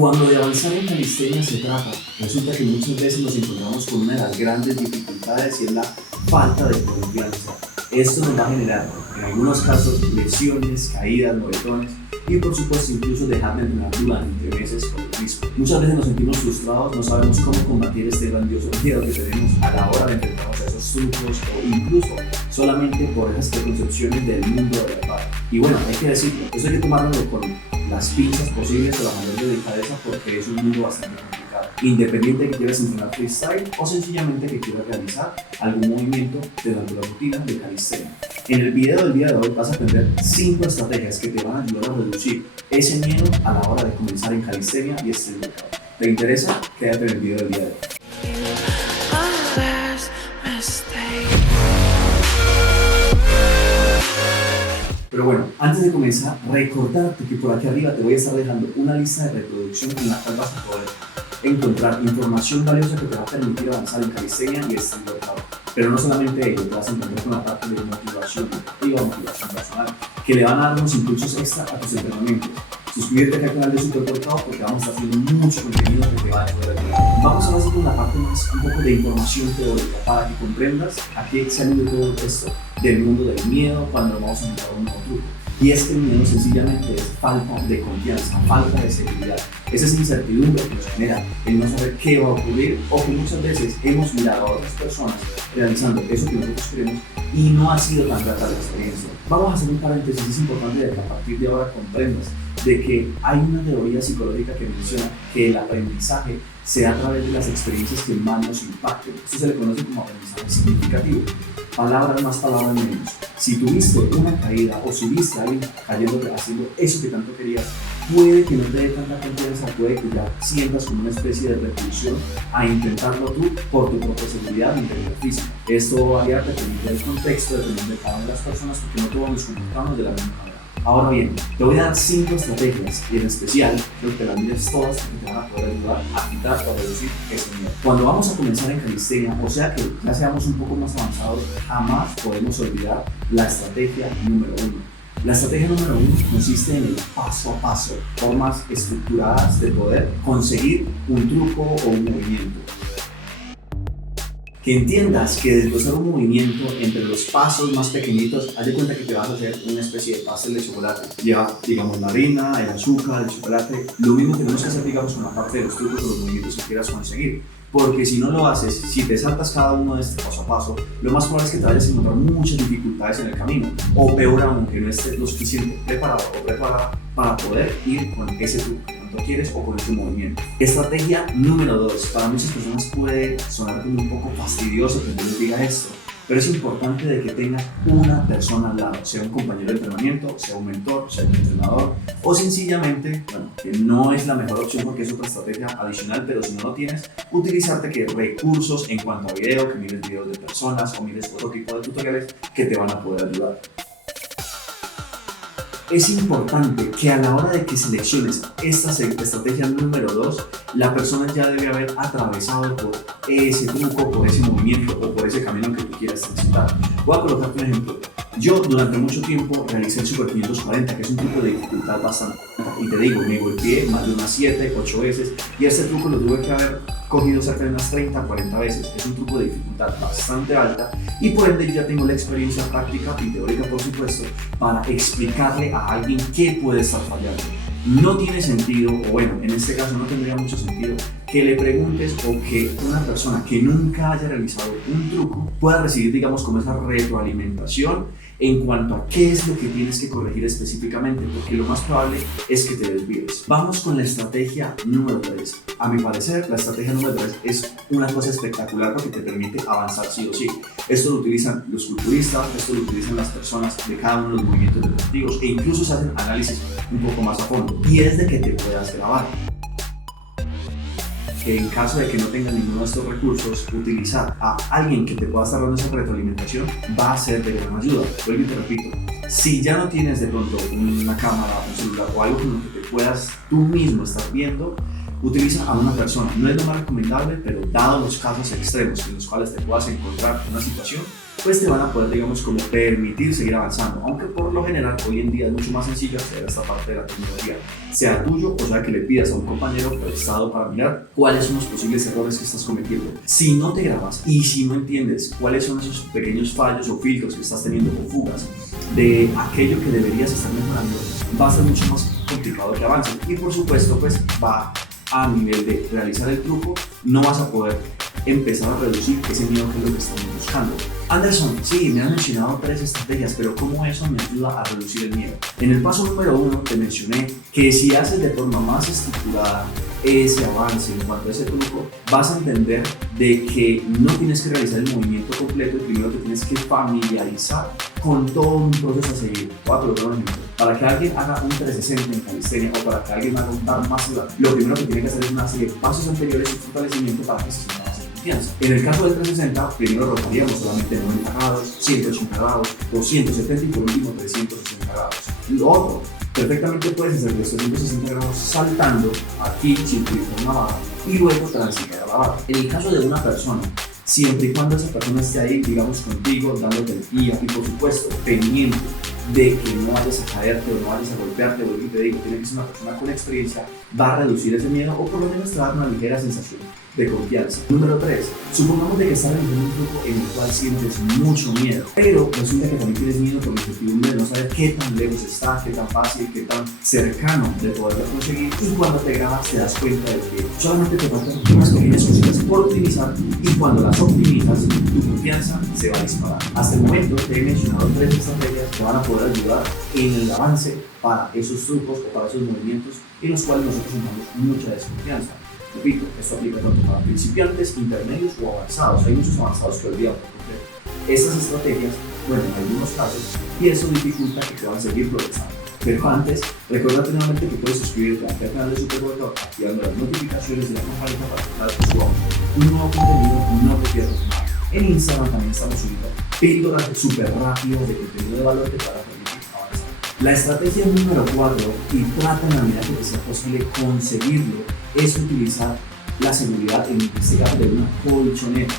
Cuando de avanzar en calistenia se trata, resulta que muchas veces nos encontramos con una de las grandes dificultades y es la falta de confianza. Esto nos va a generar, en algunos casos, lesiones, caídas, moretones y por supuesto incluso dejar de entrenar durante meses por lo mismo. Muchas veces nos sentimos frustrados, no sabemos cómo combatir este grandioso miedo que tenemos a la hora de enfrentarnos a esos trucos o incluso solamente por esas preconcepciones del mundo de la paz. Y bueno, hay que decirlo, eso hay que tomarlo con las pinzas posibles o la mayor delicadeza porque es un mundo bastante complicado. Independiente de que quieras entrenar freestyle o sencillamente que quieras realizar algún movimiento durante la rutina de calistenia. En el video del día de hoy vas a aprender 5 estrategias que te van a ayudar a reducir ese miedo a la hora de comenzar en calistenia y este workout. ¿Te interesa? Quédate en el video del día de hoy. Pero bueno, antes de comenzar, recordarte que por aquí arriba te voy a estar dejando una lista de reproducción en la cual vas a poder encontrar información valiosa que te va a permitir avanzar en calistenia y este workout. Pero no solamente ello, te vas a encontrar con la parte de motivación educativa, motivación personal, que le van a dar unos impulsos extra a tus entrenamientos. Suscríbete acá al canal de Super Workout porque vamos a estar haciendo mucho contenido que te va a ayudar. Vamos a hacer con la parte más, un poco de información teórica para que comprendas a qué se alude todo esto del mundo del miedo cuando vamos a montar un nuevo truco. Y es que el miedo sencillamente es falta de confianza, falta de seguridad. Esa es incertidumbre que nos genera el no saber qué va a ocurrir o que muchas veces hemos mirado a otras personas realizando eso que nosotros queremos y no ha sido tan grata la experiencia. Vamos a hacer un paréntesis, es importante de que a partir de ahora comprendas de que hay una teoría psicológica que menciona que el aprendizaje se da a través de las experiencias que más nos impacten. Esto se le conoce como aprendizaje significativo. Palabras más, palabras menos. Si tuviste una caída o si viste a alguien cayendo haciendo eso que tanto querías, puede que no te dé tanta confianza, puede que ya sientas como una especie de repulsión a intentarlo tú por tu propia seguridad y integridad física. Esto va a variar dependiendo del contexto, dependiendo de cada una de las personas, porque no todos nos comportamos de la misma manera. Ahora bien, te voy a dar 5 estrategias y en especial creo que las mires todas porque te van a poder ayudar a quitar o a reducir ese miedo. Cuando vamos a comenzar en calistenia, o sea que ya seamos un poco más avanzados, jamás podemos olvidar la estrategia número 1. La estrategia número 1 consiste en el paso a paso, formas estructuradas de poder conseguir un truco o un movimiento. Que entiendas que desglosar un movimiento entre los pasos más pequeñitos, haz de cuenta que te vas a hacer una especie de pastel de chocolate. Lleva, digamos, la harina, el azúcar, el chocolate. Lo mismo tenemos que hacer, digamos, con la parte de los trucos o los movimientos que quieras conseguir. Porque si no lo haces, si te saltas cada uno de este paso a paso, lo más probable es que te vayas a encontrar muchas dificultades en el camino. O peor aún, que no estés lo suficiente preparado o preparada para poder ir con ese truco que tanto quieres o con ese movimiento. Estrategia número 2. Para muchas personas puede sonar como un poco fastidioso que yo les diga esto, pero es importante de que tengas una persona al lado, sea un compañero de entrenamiento, sea un mentor, sea un entrenador o sencillamente, bueno, que no es la mejor opción porque es otra estrategia adicional, pero si no lo tienes, utilizarte que recursos en cuanto a video, que mires videos de personas o mires otro tipo de tutoriales que te van a poder ayudar. Es importante que a la hora de que selecciones esta estrategia número 2, la persona ya debe haber atravesado por ese truco, por ese movimiento o por ese camino que tú quieras transitar. Voy a colocarte un ejemplo. Yo durante mucho tiempo realicé el Super 540, que es un truco de dificultad bastante alta. Y te digo, me golpeé más de unas 7, 8 veces y este truco lo tuve que haber cogido cerca de unas 30, 40 veces. Es un truco de dificultad bastante alta y por ende ya tengo la experiencia práctica y teórica, por supuesto, para explicarle a alguien qué puede estar fallando. No tiene sentido, o bueno, en este caso no tendría mucho sentido, que le preguntes o que una persona que nunca haya realizado un truco pueda recibir, digamos, como esa retroalimentación en cuanto a qué es lo que tienes que corregir específicamente, porque lo más probable es que te desvíes. Vamos con la estrategia número 3. A mi parecer, la estrategia número 3 es una cosa espectacular porque te permite avanzar sí o sí. Esto lo utilizan los culturistas, esto lo utilizan las personas de cada uno de los movimientos deportivos e incluso se hacen análisis un poco más a fondo. Y es de que te puedas grabar. Que en caso de que no tengas ninguno de estos recursos, utilizar a alguien que te pueda estar dando esa retroalimentación va a ser de gran ayuda. Vuelvo y te repito, si ya no tienes de pronto una cámara, un celular o algo con lo que te puedas tú mismo estar viendo, Utiliza a una persona. No es lo más recomendable, pero dado los casos extremos en los cuales te puedas encontrar en una situación, pues te van a poder, digamos, como permitir seguir avanzando. Aunque por lo general hoy en día es mucho más sencillo acceder a esta parte de la tecnología, sea tuyo o sea que le pidas a un compañero prestado para mirar cuáles son los posibles errores que estás cometiendo. Si no te grabas y si no entiendes cuáles son esos pequeños fallos o filtros que estás teniendo con fugas de aquello que deberías estar mejorando, va a ser mucho más complicado que avances. Y por supuesto, pues va a nivel de realizar el truco, no vas a poder empezar a reducir ese miedo que es lo que estamos buscando. Anderson, sí, me han mencionado 3 estrategias, pero ¿cómo eso me ayuda a reducir el miedo? En el paso número 1 te mencioné que si haces de forma más estructurada ese avance en cuanto a ese truco, vas a entender de que no tienes que realizar el movimiento completo y primero te tienes que familiarizar con todo un proceso a seguir. Voy a colocar un ejemplo. Para que alguien haga un 360 en calistenia o para que alguien haga un bar más, lo primero que tiene que hacer es una serie de pasos anteriores y fortalecimiento para que se sienta más en confianza. En el caso del 360, primero rotaríamos solamente 90 grados, 180 grados, 270 y por último 360 grados. Lo otro, perfectamente puedes hacer los 360 grados saltando aquí sin utilizar una barra y luego transitar a la barra. En el caso de una persona, siempre y cuando esa persona esté ahí, digamos, contigo, dándote el guía y por supuesto pendiente de que no vayas a caerte o no vayas a golpearte, o te digo, tiene que ser una persona con experiencia, va a reducir ese miedo o por lo menos te va a dar una ligera sensación de confianza. Número 3, supongamos de que estás realizando un truco en el cual sientes mucho miedo, pero resulta que también tienes miedo por la incertidumbre de no saber qué tan lejos está, qué tan fácil, qué tan cercano de poderlo conseguir, y cuando te grabas te das cuenta de que solamente te faltan unas pequeñas cositas por optimizar y cuando las optimizas tu confianza se va a disparar. Hasta el momento te he mencionado 3 estrategias que van a poder ayudar en el avance para esos trucos o para esos movimientos en los cuales nosotros sentamos mucha desconfianza. Repito, esto aplica tanto para principiantes, intermedios o avanzados. Hay muchos avanzados que olvidan por completo estas estrategias, bueno, en algunos casos, y eso dificulta que puedan seguir progresando. Pero antes, recuerda nuevamente que puedes suscribirte al canal de Superboy activando las notificaciones de la campanita para que subamos un nuevo contenido, no te pierdas nada. En Instagram también estamos subiendo píldoras súper rápidas de contenido de valor que te van a permitir avanzar. La estrategia número 4, y trata en la medida que te sea posible conseguirlo, es utilizar la seguridad en este caso de una colchoneta.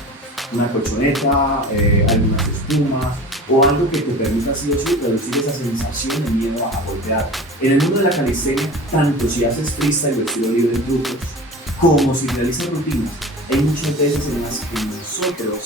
Una colchoneta, algunas espumas o algo que te permita sí o sí reducir esa sensación de miedo a golpear. En el mundo de la calistenia, tanto si haces freestyle o estilo libre en trucos, como si realizas rutinas, hay muchas veces en las que nosotros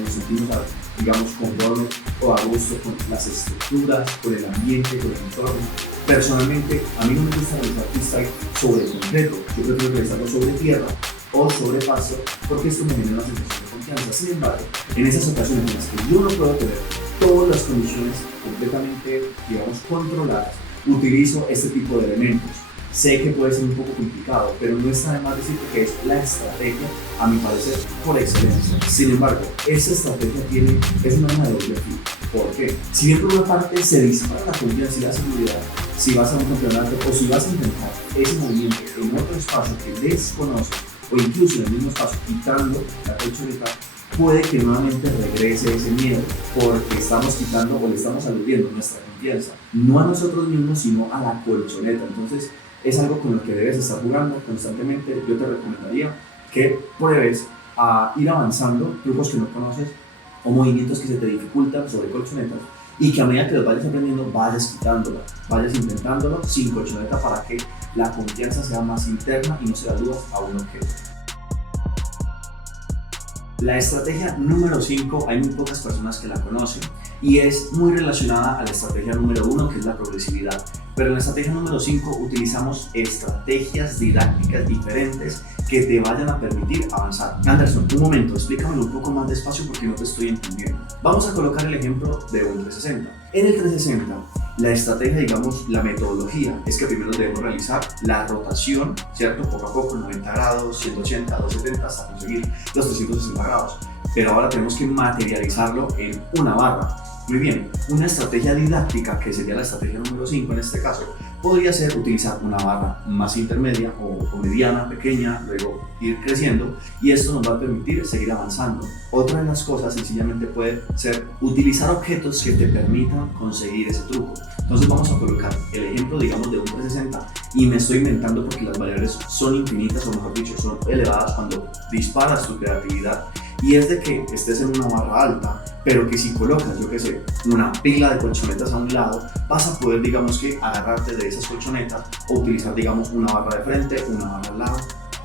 nos sentimos, digamos, conformes o a gusto con las estructuras, con el ambiente, con el entorno. Personalmente, a mí no me gusta realizar freestyle sobre concreto, yo prefiero realizarlo sobre tierra o sobre pasto porque esto me genera una sensación de confianza. Sin embargo, en esas ocasiones en las que yo no puedo tener todas las condiciones completamente, digamos, controladas, utilizo este tipo de elementos. Sé que puede ser un poco complicado, pero no está de más decirte que es la estrategia, a mi parecer, por excelencia. Sin embargo, esa estrategia es una arma de doble filo. ¿Por qué? Si bien por una parte se dispara la confianza y la seguridad, si vas a un campeonato o si vas a intentar ese movimiento en otro espacio que desconoces o incluso en el mismo espacio quitando la colchoneta, puede que nuevamente regrese ese miedo porque estamos quitando o le estamos aludiendo nuestra confianza, no a nosotros mismos sino a la colchoneta. Entonces es algo con lo que debes estar jugando constantemente. Yo te recomendaría que pruebes a ir avanzando trucos que no conoces o movimientos que se te dificultan sobre colchonetas y que a medida que los vayas aprendiendo vayas quitándolo, vayas intentándolo sin colchoneta para que la confianza sea más interna y no se la dudas a uno que otro. La estrategia número 5 hay muy pocas personas que la conocen y es muy relacionada a la estrategia número 1, que es la progresividad. Pero en la estrategia número 5 utilizamos estrategias didácticas diferentes que te vayan a permitir avanzar. Anderson, un momento, explícamelo un poco más despacio porque no te estoy entendiendo. Vamos a colocar el ejemplo de un 360. En el 360, la estrategia, digamos, la metodología es que primero debemos realizar la rotación, ¿cierto? Poco a poco, 90 grados, 180, 270 hasta conseguir los 360 grados. Pero ahora tenemos que materializarlo en una barra. Muy bien, una estrategia didáctica, que sería la estrategia número 5 en este caso, podría ser utilizar una barra más intermedia o mediana, pequeña, luego ir creciendo, y esto nos va a permitir seguir avanzando. Otra de las cosas sencillamente puede ser utilizar objetos que te permitan conseguir ese truco. Entonces vamos a colocar el ejemplo, digamos, de un 360, y me estoy inventando porque las variables son infinitas, o mejor dicho, son elevadas cuando disparas tu creatividad, y es de que estés en una barra alta, pero que si colocas, yo que sé, una pila de colchonetas a un lado, vas a poder, digamos, que agarrarte de esas colchonetas o utilizar, digamos, una barra de frente, una barra al lado.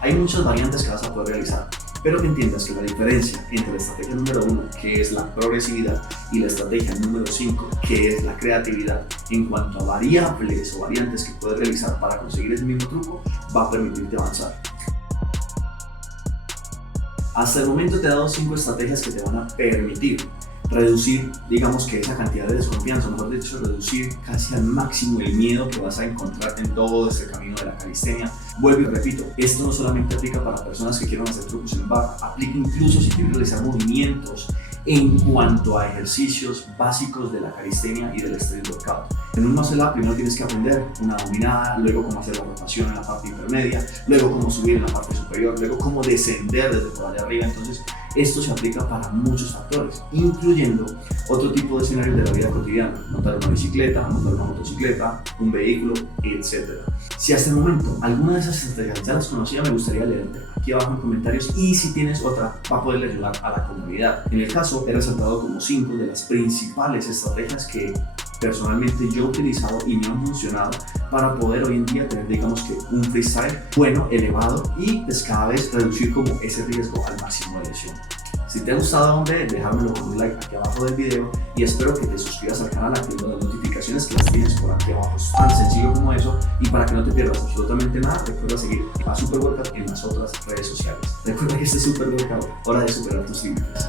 Hay muchas variantes que vas a poder realizar, pero que entiendas que la diferencia entre la estrategia número 1, que es la progresividad, y la estrategia número 5, que es la creatividad, en cuanto a variables o variantes que puedes realizar para conseguir ese mismo truco, va a permitirte avanzar. Hasta el momento te he dado 5 estrategias que te van a permitir reducir, digamos, que esa cantidad de desconfianza, o mejor dicho, reducir casi al máximo el miedo que vas a encontrar en todo este camino de la calistenia. Vuelvo y repito, esto no solamente aplica para personas que quieran hacer trucos en barra, aplica incluso si quieres realizar movimientos en cuanto a ejercicios básicos de la calistenia y del street workout. En un muscle up primero tienes que aprender una dominada, luego cómo hacer la rotación en la parte intermedia, luego cómo subir en la parte superior, luego cómo descender desde por allá arriba. Entonces esto se aplica para muchos factores, incluyendo otro tipo de escenarios de la vida cotidiana: montar una bicicleta, montar una motocicleta, un vehículo, etc. Si hasta el momento alguna de esas estrategias ya las conocía, me gustaría leerte aquí abajo en comentarios, y si tienes otra, va a poderle ayudar a la comunidad. En el caso, he resaltado como 5 de las principales estrategias que personalmente yo he utilizado y me han funcionado para poder hoy en día tener, digamos, que un freestyle bueno, elevado, y pues cada vez reducir como ese riesgo al máximo de lesión. Si te ha gustado, hombre, dejármelo con un like aquí abajo del video, y espero que te suscribas al canal activando las notificaciones, que las tienes por aquí abajo. Es tan sencillo como eso, y para que no te pierdas absolutamente nada, recuerda seguir a Super Workout en las otras redes sociales. Recuerda que este es Super Workout, hora de superar tus límites.